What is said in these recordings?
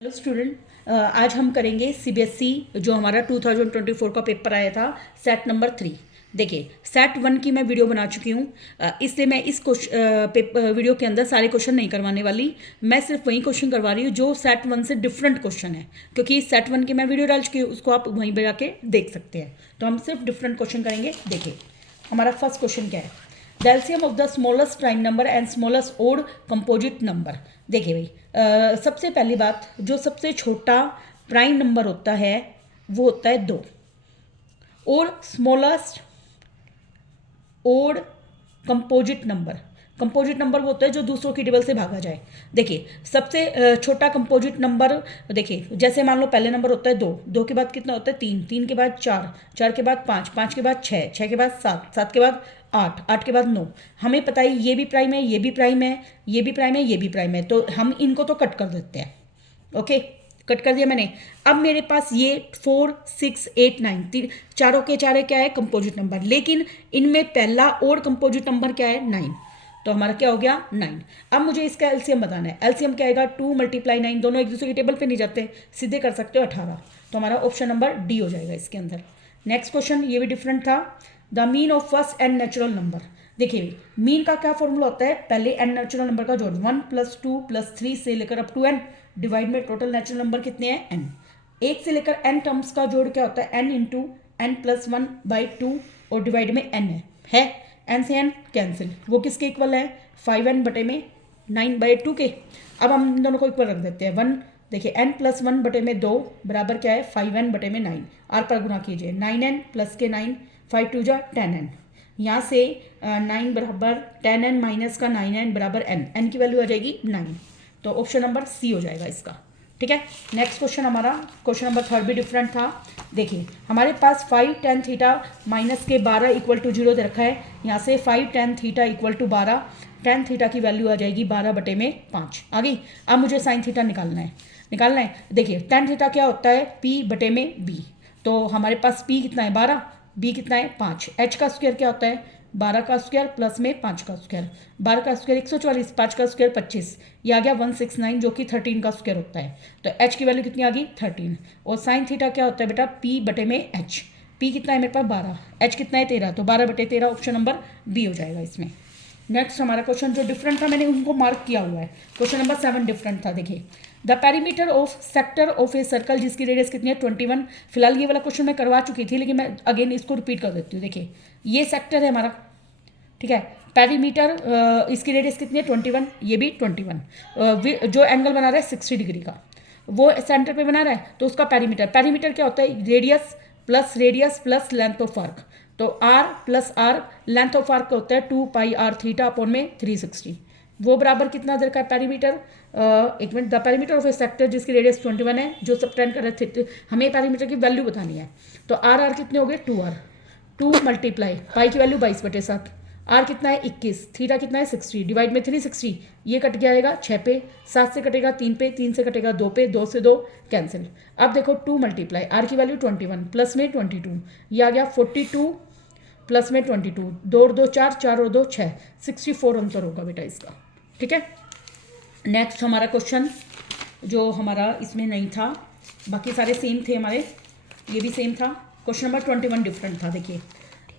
Hello student, आज हम करेंगे सीबीएसई जो हमारा 2024 का पेपर आया था सेट नंबर 3। देखिए, सेट 1 की मैं वीडियो बना चुकी हूँ, इसलिए मैं इस वीडियो के अंदर सारे क्वेश्चन नहीं करवाने वाली। मैं सिर्फ वही क्वेश्चन करवा रही हूँ जो सेट 1 से डिफरेंट क्वेश्चन है, क्योंकि सेट 1 की मैं वीडियो डाल चुकी हूँ, उसको आप वहीं पर जाके देख सकते हैं। तो हम सिर्फ डिफरेंट क्वेश्चन करेंगे। देखिए, हमारा फर्स्ट क्वेश्चन क्या है। The LCM of the smallest prime number and smallest odd composite number. देखिए भाई, सबसे पहली बात, जो सबसे छोटा प्राइम नंबर होता है वो होता है 2, और स्मॉलेस्ट ओड कंपोजिट नंबर वो होता है जो दूसरों की टेबल से भागा जाए। देखिए, सबसे छोटा कंपोजिट नंबर, देखिए जैसे मान लो पहले नंबर होता है 2, 2 के बाद कितना होता है 3, 3 के बाद 4, 4 के बाद 5, 5 के बाद 6, 6 के बाद 7, 7 के बाद 8, 8 के बाद 9। हमें पता है ये भी प्राइम है, ये भी प्राइम है, ये भी प्राइम है, ये भी प्राइम है, तो हम इनको तो कट कर देते हैं। ओके, कट कर दिया मैंने। अब मेरे पास ये 4, 6, 8, 9 चारों के चारे क्या है कंपोजिट नंबर, लेकिन इनमें पहला और कंपोजिट नंबर क्या है 9, तो हमारा क्या हो गया 9। अब मुझे इसका एलसीएम बताना है। एलसीएम क्या आएगा 2 × 9, दोनों एक दूसरे की टेबल पे नहीं जाते, सीधे कर सकते हो 18, तो हमारा ऑप्शन नंबर डी हो जाएगा इसके अंदर। नेक्स्ट क्वेश्चन, ये भी डिफरेंट था। The mean of first n natural number. देखिए, मीन का क्या फॉर्मूला होता है, पहले एन नेचुरल नंबर का जोड़ 1 + 2 + 3 से लेकर अप टू एन, डिवाइड में टोटल नेचुरल नंबर कितने हैं एन। 1 से लेकर एन टर्म्स का जोड़ क्या होता है, एन इंटू एन प्लस 1/2, और डिवाइड में एन है एन से एन कैंसिल, वो किसके इक्वल है 5n बटे में 9/2 के। अब हम इन दोनों को इक्वल रख देते हैं 1। देखिए, n + 1 बटे में 2 बराबर क्या है 5n बटे में 9, आर पर गुना कीजिए 9n प्लस के 9, 5 2 जा 10n, यहाँ से 9 बराबर 10n माइनस का 9n बराबर n की वैल्यू आ जाएगी 9, तो ऑप्शन नंबर सी हो जाएगा इसका। ठीक है, नेक्स्ट क्वेश्चन हमारा, क्वेश्चन नंबर 3 भी डिफरेंट था। देखिए, हमारे पास 5 tan थीटा माइनस के 12 = 0 दे रखा है। यहाँ से 5 tan थीटा = 12, tan थीटा की वैल्यू आ जाएगी 12 बटे में 5 आ गई। अब मुझे साइन थीटा निकालना है। देखिए, tan थीटा क्या होता है p बटे में b, तो हमारे पास p कितना है 12, b कितना है 5, h का स्क्वायर क्या होता है 12 का स्क्वायर प्लस में 5 का स्क्वायर, 12 का स्क्वायर 144, 5 का स्क्वायर 25, ये आ गया 169, जो कि 13 का स्क्वायर होता है। तो h की वैल्यू कितनी आ गई 13, और साइन थीटा क्या होता है बेटा p बटे में h, p कितना है मेरे पास 12, h कितना है 13, तो 12 बटे 13 ऑप्शन नंबर बी हो जाएगा इसमें। नेक्स्ट हमारा क्वेश्चन जो डिफरेंट था, मैंने उनको मार्क किया हुआ है। क्वेश्चन नंबर 7 डिफरेंट था। देखिए, the perimeter of sector of a circle जिसकी रेडियस कितनी है 21। फिलहाल ये वाला क्वेश्चन मैं करवा चुकी थी, लेकिन मैं अगेन इसको रिपीट कर देती हूँ। देखिए, ये सेक्टर है हमारा, ठीक है, पेरीमीटर इसकी रेडियस कितनी है 21, ये भी 21, जो एंगल बना रहा है 60 डिग्री का, वो सेंटर पे बना रहा है, तो उसका पेरीमीटर क्या होता है radius plus length of arc, तो r + r length of arc होता है 2πr थीटा अपॉन में 360, वो बराबर कितना दे रखा है पेरीमीटर, एक minute, the perimeter of A sector जिसकी रेडियस 21 है, जो सबटेंड कर रहे थे, हमें पेरीमीटर की वैल्यू बतानी है। तो r कितने हो गए 2r, 2 × पाई की वैल्यू 22/7, आर कितना है 21, थीटा कितना है 60, डिवाइड में 360, ये कट गया आएगा 6 पे, 7 से कटेगा 3 पे, 3 से कटेगा 2 पे, 2 से 2 कैंसिल। अब देखो 2 × आर की वैल्यू 21 प्लस में 22, ये आ गया 42 प्लस में 22, 2 और 2 4, 4 और 2 6, 64 आंसर होगा बेटा इसका। ठीक है, नेक्स्ट हमारा क्वेश्चन जो हमारा इसमें नहीं था, बाकी सारे सेम थे हमारे, ये भी सेम था। क्वेश्चन नंबर 21 डिफरेंट था। देखिए,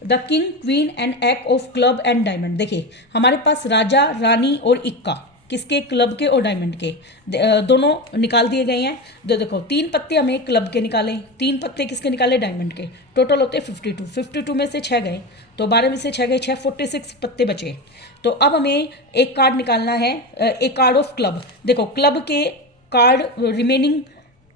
द किंग क्वीन एंड एक् ऑफ क्लब एंड डायमंड। देखिए, हमारे पास राजा रानी और इक्का, किसके क्लब के और डायमंड के, दोनों निकाल दिए गए हैं। देखो 3 पत्ते हमें क्लब के निकाले, 3 पत्ते किसके निकाले डायमंड के, टोटल होते 52, 52 में से 6 गए, तो 12 में से 6 गए 6, 46 पत्ते बचे। तो अब हमें एक कार्ड निकालना है, एक कार्ड ऑफ क्लब। देखो, क्लब के कार्ड रिमेनिंग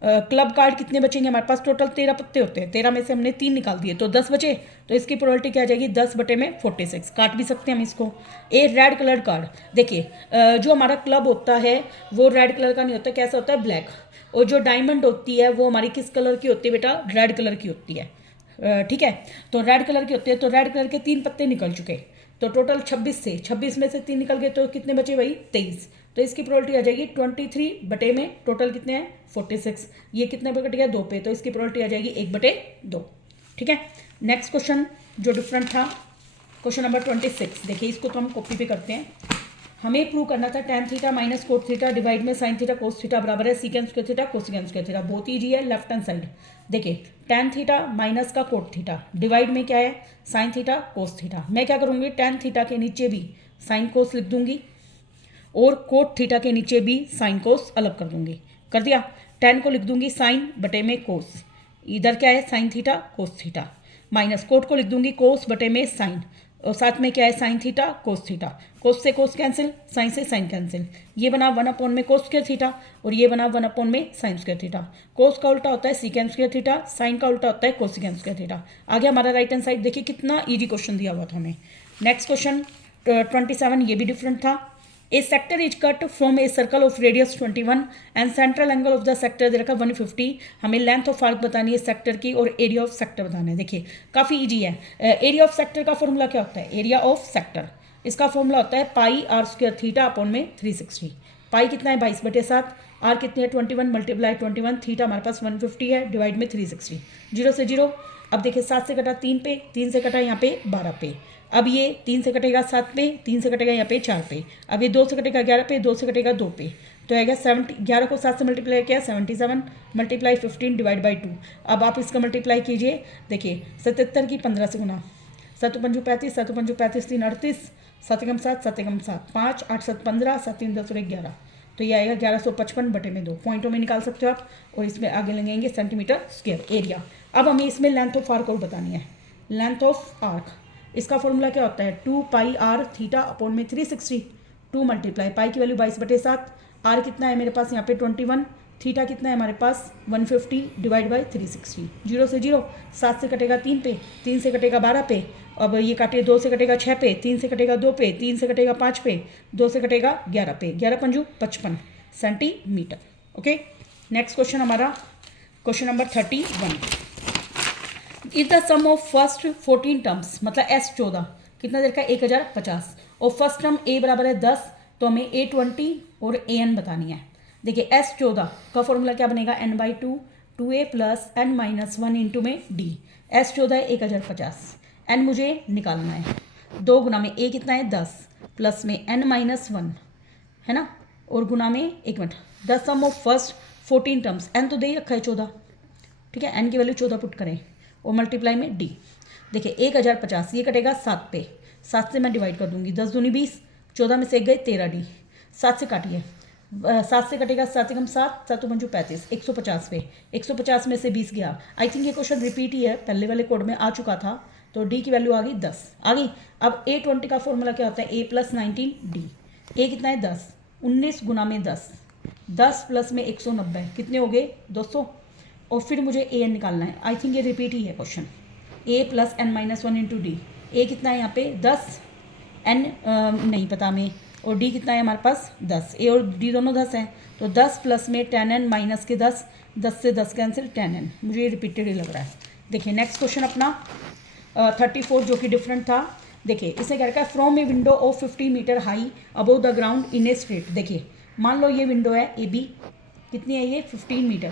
क्लब कार्ड कितने बचेंगे हमारे पास, टोटल 13 पत्ते होते हैं, 13 में से हमने 3 निकाल दिए, तो 10 बचे, तो इसकी प्रोबेबिलिटी क्या आ जाएगी 10 बटे में 46, काट भी सकते हैं हम इसको। ए रेड कलर कार्ड, देखिए जो हमारा क्लब होता है वो रेड कलर का नहीं होता, कैसा होता है ब्लैक, और जो डायमंड होती है वो हमारी किस कलर की होती है बेटा, रेड कलर की होती है। ठीक है, तो रेड कलर की होती है, तो रेड कलर के 3 पत्ते निकल चुके, तो टोटल 26 में से 3 निकल गए, तो कितने बचे भाई 23, तो इसकी प्रोबेबिलिटी आ जाएगी 23 बटे में टोटल कितने हैं 46, ये कितने पे कट गया 2 पे, तो इसकी प्रोबेबिलिटी आ जाएगी 1/2। ठीक है, नेक्स्ट क्वेश्चन जो डिफरेंट था, क्वेश्चन नंबर 26। देखिए, इसको तो हम कॉपी पे करते हैं, हमें प्रूव करना था tan theta minus cot theta divide में sin थीटा कोस थीटा बराबर है secant square theta cosecant square theta. बहुत ईजी है, लेफ्ट हैंड साइड देखिए tan थीटा माइनस का कोट थीटा डिवाइड में क्या है sin थीटा कोस थीटा। मैं क्या करूँगी tan थीटा के नीचे भी sin कोस लिख दूंगी और कोट थीटा के नीचे भी sin कोस अलग कर दूंगी। कर दिया। tan को लिख दूंगी sin बटे में कोस, इधर क्या है sin theta cos theta, minus cot को लिख दूंगी कोस बटे में sin और साथ में क्या है sin थीटा कोस थीटा। कोस से कोस कैंसिल, साइन से साइन कैंसिल, ये बना 1 में कोस स्क्वायर थीटा और ये बना 1 में साइन स्क्वायर थीटा। कोस का उल्टा होता है सीकेंड स्क्वायर थीटा, साइन का उल्टा होता है कोसिकेंड स्क्वायर थीटा। आ गया हमारा राइट हैंड साइड। देखिए कितना इजी क्वेश्चन दिया हुआ था हमें। नेक्स्ट क्वेश्चन 27, ये भी डिफरेंट था। A sector is cut from a circle of radius 21 and central angle of the sector दे रखा 150। हमें लेंथ ऑफ आर्क बतानी है सेक्टर की और एरिया ऑफ सेक्टर बताना है। देखिए काफ़ी इजी है। एरिया ऑफ सेक्टर का फॉर्मूला क्या होता है? एरिया ऑफ सेक्टर, इसका फॉर्मूला होता है पाई आर स्क्वायर थीटा अपॉन में 360। पाई कितना है 22/7, आर कितनी है 21 मल्टीप्लाई 21, थीटा हमारे पास 150 है डिवाइड में 360। 0 से 0। अब देखिए 7 से कटा 3 पे, 3 से कटा यहाँ पे 12 पे। अब ये 3 से कटेगा 7 पे, 3 से कटेगा यहाँ पे 4 पे। अब ये 2 से कटेगा 11 पे, 2 से कटेगा 2 पे, तो आएगा 70। 11 को 7 से मल्टीप्लाई किया 77 मल्टीप्लाई 15 डिवाइड बाई 2। अब आप इसका मल्टीप्लाई कीजिए। देखिए 77 की 15 से गुना, 7 पंजू 35, 7 पंजू 35, 3 38, 7 एकम 7, 7 एकम 7, 5 8 7 15, 7 3 10 और 1 11, तो ये आएगा 1155 बटे में 2। पॉइंटों में निकाल सकते हो आप और इसमें आगे लगेंगे सेंटीमीटर स्क्वायर एरिया। अब हमें इसमें लेंथ ऑफ आर्क और बतानी है। लेंथ ऑफ आर्क, इसका फॉर्मूला क्या होता है 2 पाई आर थीटा अपॉन में 360। 2 मल्टीप्लाई पाई की वैल्यू 22/7, आर कितना है मेरे पास यहाँ पे 21, थीटा कितना है हमारे पास 150 डिवाइड बाई 360। 0 से 0। 7 से कटेगा 3 पे, 3 से कटेगा 12 पे, अब ये काटे 2 से कटेगा 6 पे, 3 से कटेगा 2 पे, 3 से कटेगा 5 पे, 2 से कटेगा 11 पे, 11 पंजू 55 सेंटीमीटर। ओके, नेक्स्ट क्वेश्चन हमारा question number 31। Is the sum of first 14 terms, मतलब S14 कितना देर का 1050 और फर्स्ट टर्म A बराबर है 10, तो हमें A20 और AN बतानी है। देखिए S14 का फॉर्मूला क्या बनेगा n/2 2A plus n-1 into में D। S14 है 1050, n मुझे निकालना है, 2 गुना में A कितना है 10 प्लस में n-1 है ना, और गुना में 1 minute 10 sum of first 14 terms, n तो दे ही रखा है 14, ठीक है, n की वैल्यू 14 पुट करें और मल्टीप्लाई में D। देखिए 1050 ये कटेगा 7 पे, 7 से मैं डिवाइड कर दूंगी, 10 दूनी 20, 14 में से 1 गए 13 D, 7 से काटिए, 7 से कटेगा 7 एकम 7, 7 पंजू 35, 150 पे, 150 में से 20 गया। आई थिंक ये क्वेश्चन रिपीट ही है, पहले वाले कोड में आ चुका था, तो D की वैल्यू आ गई 10 आ गई। अब A20 का फॉर्मूला क्या होता है A प्लस 19 D। A कितना है 10, 19 गुना में 10, 10 प्लस में 190 कितने हो गए 200, और फिर मुझे AN निकालना है। आई थिंक ये रिपीट ही है question. A plus n-1 into D. A कितना है यहाँ पे 10, n नहीं पता हमें, और D कितना है हमारे पास 10, A और D दोनों 10 हैं, तो 10 प्लस में 10n माइनस के 10, 10 से 10 कैंसिल 10n, मुझे ये रिपीटेड ही लग रहा है। देखिए नेक्स्ट क्वेश्चन अपना 34 जो कि डिफरेंट था। देखिए इसे क्या रखा है from a window of 50 metre high above the ground in a street. देखिए मान लो ये विंडो है AB, कितनी है ये 15 मीटर,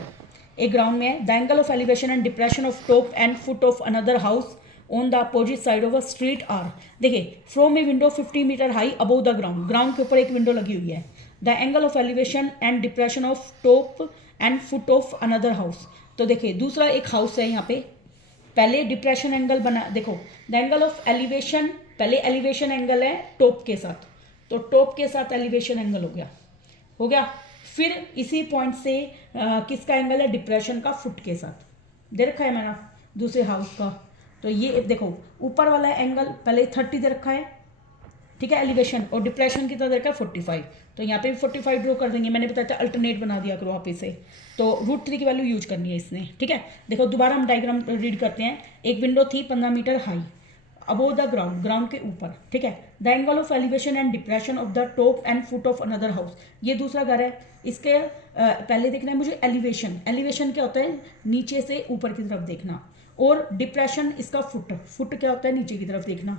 एक ग्राउंड में है। The angle of elevation and depression of top and foot of another house on the opposite side of a street are. देखिए from a window 50 metre high above the ground, ground के ऊपर एक window लगी हुई है। The angle of elevation and depression of top and foot of another house. तो देखिए दूसरा एक हाउस है यहाँ पे, पहले डिप्रेशन एंगल बना, देखो द एंगल ऑफ एलिवेशन, पहले एलिवेशन एंगल है टॉप के साथ, तो टॉप के साथ एलिवेशन एंगल हो गया। फिर इसी पॉइंट से किसका एंगल है डिप्रेशन का फुट के साथ दे रखा है मैंने दूसरे हाउस का। तो ये देखो ऊपर वाला एंगल पहले 30 दे रखा है, ठीक है, एलिवेशन, और डिप्रेशन कितना दे रखा है 45, तो यहाँ पे भी 45 ड्रॉ कर देंगे। मैंने बताया था अल्टरनेट बना दिया करो आप इसे, तो √3 की वैल्यू यूज करनी है इसने, ठीक है। देखो दोबारा हम डायग्राम रीड करते हैं। एक विंडो थी 15 metre high above the ground, ground के ऊपर, ठीक है। The angle of elevation and depression of the top and foot of another house, ये दूसरा घर है। इसके पहले देखना है मुझे एलिवेशन, एलिवेशन क्या होता है नीचे से ऊपर की तरफ देखना, और डिप्रेशन इसका फुट क्या होता है नीचे की तरफ देखना,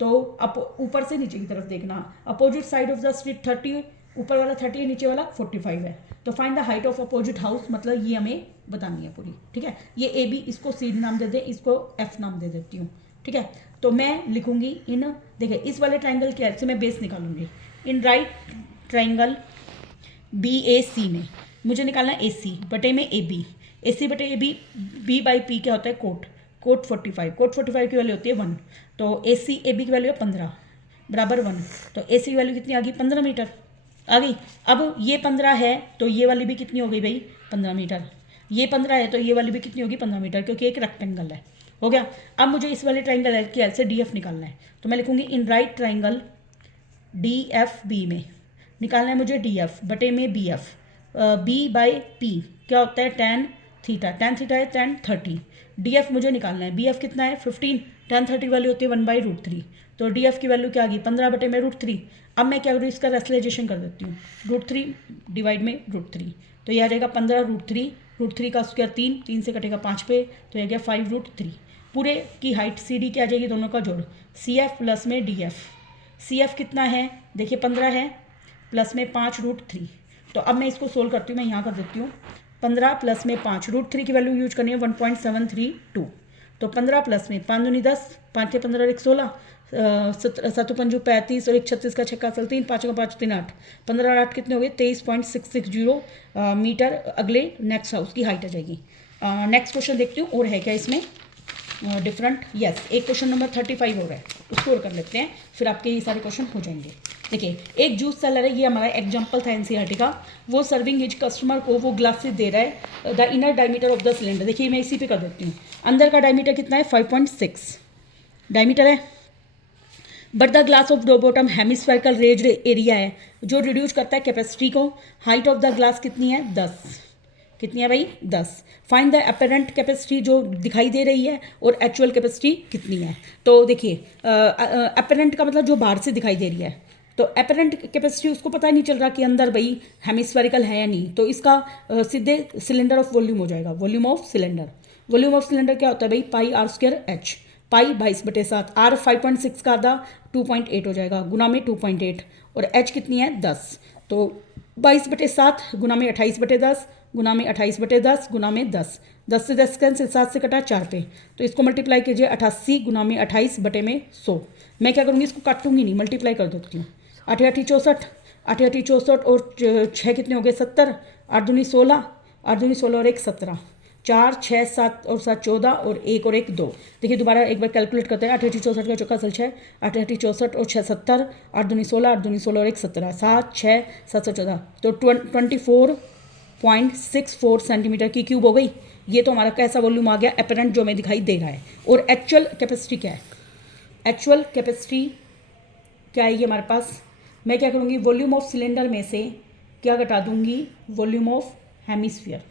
तो ऊपर से नीचे की तरफ देखना। Opposite side of the street 30, ऊपर वाला 30 है, नीचे वाला 45 है। तो find the height of opposite house, मतलब ये हमें बतानी है पूरी, ठीक है। ये AB, इसको C नाम दे दे, इसको F नाम दे देती हूँ, ठीक है। तो मैं लिखूंगी इन, देखिए इस वाले ट्राइंगल के से मैं बेस निकालूंगी, इन राइट ट्राइंगल BAC में मुझे निकालना है AC बटे में AB, AC बटे AB, B बाई P क्या होता है कोट 45, कोट 45 की वैल्यू होती है 1, तो AC AB की वैल्यू है 15 बराबर 1, तो AC की वैल्यू कितनी आ गई 15 मीटर आ गई। अब ये 15 है तो ये वाली भी कितनी हो गई भाई 15 मीटर, ये 15 है तो ये वाली भी कितनी होगी 15 मीटर, क्योंकि एक रेक्टेंगल है। हो गया। अब मुझे इस वाले ट्राइंगल की हेल्प से DF निकालना है, तो मैं लिखूंगी इन राइट ट्राइंगल DFB में निकालना है मुझे DF बटे में BF, B बाई P क्या होता है tan थीटा, tan थीटा है tan 30, DF मुझे निकालना है, BF कितना है 15, tan 30 वैल्यू होती है 1/√3, तो DF की वैल्यू क्या आ गई 15 बटे में √3। अब मैं क्या करूँ इसका रेसलाइजेशन कर देती हूँ, √3 डिवाइड में √3, तो ये आ जाएगा 15 √3 का स्क्वायर 3 से कटेगा 5 पे, तो ये आ गया 5√3। पूरे की हाइट CD क्या आ जाएगी दोनों का जोड़ CF प्लस में DF, CF कितना है देखिए 15 है प्लस में 5√3, तो अब मैं इसको सोल्व करती हूँ, मैं यहाँ कर देती हूँ 15 प्लस में 5, √3 की वैल्यू यूज करनी है 1.732, तो 15 प्लस में 5 दूनी 10, 5 के 15 1 16, 7 पंजू 35 और 1 36 का छक्का 3, 5 का 5 3 8, 15 और 8 कितने हो गए 23.660 मीटर अगले नेक्स्ट हाउस की हाइट आ जाएगी। नेक्स्ट क्वेश्चन देखती हूँ और है क्या इसमें डिफरेंट। यस, एक क्वेश्चन नंबर 35 हो रहा है, उसको और कर लेते हैं, फिर आपके ये सारे क्वेश्चन हो जाएंगे। देखिए एक जूस सेलर है, ये हमारा एग्जांपल था NCERT का, वो सर्विंग हिज कस्टमर को वो ग्लासेस दे रहा है, the inner diameter of the cylinder, देखिए मैं इसी पे कर देती हूँ, अंदर का डायमीटर कितना है 5.6 डायमीटर है, but the glass of bottom hemispherical raised area है जो रिड्यूस करता है कैपेसिटी को, हाइट ऑफ द ग्लास कितनी है 10, कितनी है भाई 10, फाइंड द अपेरेंट कैपेसिटी जो दिखाई दे रही है और एक्चुअल कैपेसिटी कितनी है। तो देखिए अपेरेंट का मतलब जो बाहर से दिखाई दे रही है, तो अपेरेंट कैपेसिटी उसको पता ही नहीं चल रहा कि अंदर भाई हेमिस्फेरिकल है या नहीं, तो इसका सीधे सिलेंडर ऑफ वॉल्यूम हो जाएगा, volume of cylinder. Volume of cylinder क्या होता है भाई पाई r²h, पाई 22/7, r 5.6 का आधा 2.8 हो जाएगा गुना में 2.8, और h कितनी है 10, तो 22/7 गुना में 28/10 गुना में 28/10 गुना में 10, 10 से 10 कैंसिल, 7 से कटा 4 पे, तो इसको मल्टीप्लाई कीजिए 88 गुना में 28 बटे में 100। मैं क्या करूँगी इसको काटूंगी नहीं, मल्टीप्लाई कर देती हूँ, 8 8 64, 8 8 64 और 6 कितने हो गए 70, 8 दूनी 16, 8 दूनी 16 और 1 17, 4 6 7 और 7 14 और 1 और 1 2। देखिए दोबारा एक बार कैलकुलेट करते हैं, 8 8 64 का चौका सल 6, 8 8 64 और 6 70, 8 दूनी 16, 8 दूनी 16 और 1 17, 7 6 7 14, तो 24.64 सेंटीमीटर की क्यूब हो गई। ये तो हमारा कैसा वॉल्यूम आ गया अपेरेंट जो हमें दिखाई दे रहा है। और एक्चुअल कैपेसिटी क्या है, एक्चुअल कैपेसिटी क्या है ये हमारे पास, मैं क्या करूँगी वॉल्यूम ऑफ सिलेंडर में से क्या घटा दूंगी volume of hemisphere,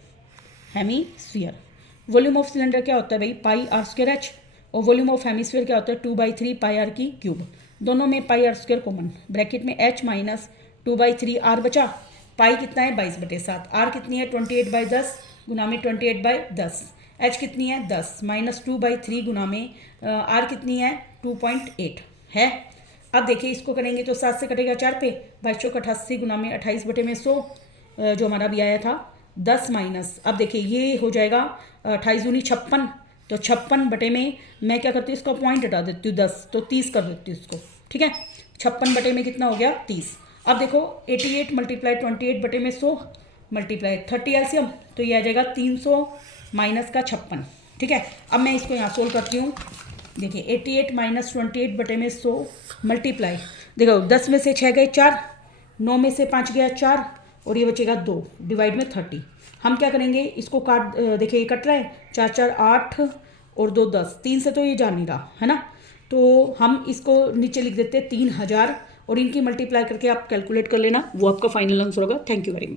hemisphere volume of cylinder क्या होता है भाई पाई r²h, और वॉल्यूम ऑफ हेमिस्फीयर क्या होता है 2/3 पाई r की क्यूब, दोनों में पाई r² कॉमन, ब्रैकेट में h माइनस 2/3 r बचा, पाई कितना है 22/7, r कितनी है 28/10 गुना में 28/10, h कितनी है 10 माइनस 2/3 गुना में r कितनी है 2.8 है। अब देखिए इसको करेंगे तो 7 से कटेगा 4 पे, 2288 गुना में 28/100 जो हमारा भी आया था 10 माइनस, अब देखिए ये हो जाएगा 28 दूनी 56, तो 56 बटे में मैं क्या करती हूँ इसका पॉइंट हटा देती हूँ 10, तो 30 कर देती हूँ इसको, ठीक है 56 बटे में कितना हो गया 30। अब देखो 88 मल्टीप्लाई 28 बटे में 100 मल्टीप्लाई 30 एलसीएम, तो ये आ जाएगा 300 माइनस का 56, ठीक है। अब मैं इसको यहाँ सोल्व करती हूँ, देखिए 88 माइनस 28 बटे में 100 मल्टीप्लाई, देखो 10 में से 6 गए 4, 9 में से 5 गया 4 और ये बचेगा 2 डिवाइड में 30। हम क्या करेंगे इसको काट, देखिए ये कट रहा है 4 4 8 और 2 10, 3 से तो ये जा नहीं रहा है ना, तो हम इसको नीचे लिख देते हैं 3000 और इनकी मल्टीप्लाई करके आप कैलकुलेट कर लेना, वो आपका फाइनल आंसर होगा। Thank you very much.